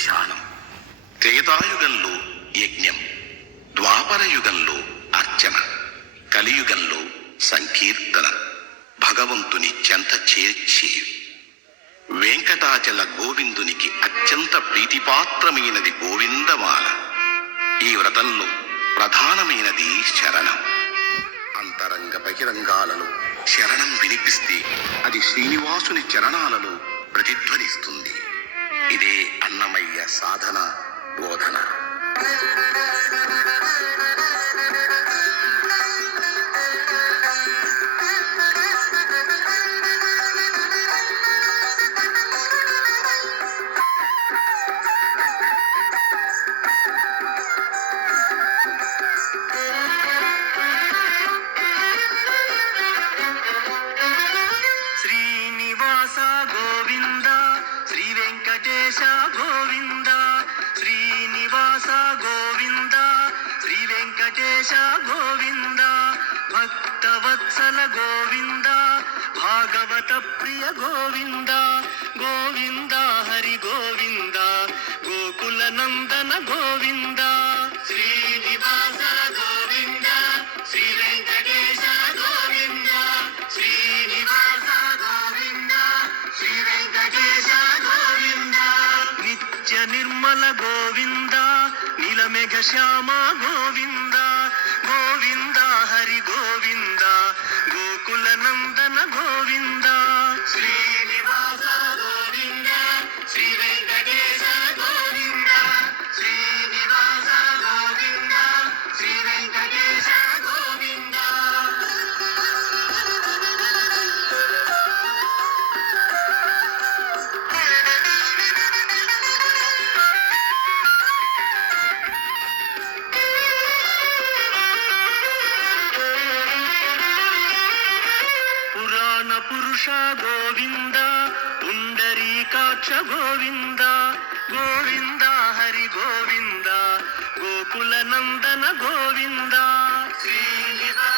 ధ్యానం, త్రేతాయుగంలో యజ్ఞం, ద్వాపర యుగంలో అర్చన, కలియుగంలో సంకీర్తన, భగవంతుని చెంత చేర్చి వెంకటాచల గోవిందునికి అత్యంత ప్రీతిపాత్రమైనది గోవిందమాల. ఈ వ్రతంలో ప్రధానమైనది శరణం. అంతరంగ బహిరంగాలలో శరణం వినిపిస్తే అది శ్రీనివాసుని చరణాలలో ప్రతిధ్వనిస్తుంది. ఇదే అన్నమయ్య సాధన బోధన. శ్రీనివాస గోవింద, శ్రీ వెంకటేశ గోవింద, శ్రీనివాస గోవింద, శ్రీ వెంకటేశ గోవింద, భక్తవత్సల గోవింద, భాగవత ప్రియ గోవింద, గోవింద హరి గోవింద, గోకుల నందన గోవింద. శ్రీనివాస గోవింద, శ్రీ వెంకటేశ గోవింద, శ్రీనివాస గోవింద, శ్రీ వెంకటేశ గోవింద. నిత్య నిర్మల గోవింద, నీలమేఘ శ్యామ గోవింద, గోవింద హరి గోవింద, గోకుల నందన గోవింద. శ్రీనివాస గోవింద, శ్రీ వెంకటేశ గోవింద, శ్రీనివాస గోవింద, శ్రీ వెంకటేశ గోవింద. పురాణ పురుష గోవింద, పుండరీకాక్ష గోవింద, గోవింద హరి గోవింద, గోకుల నందన గోవింద. శ్రీనివాస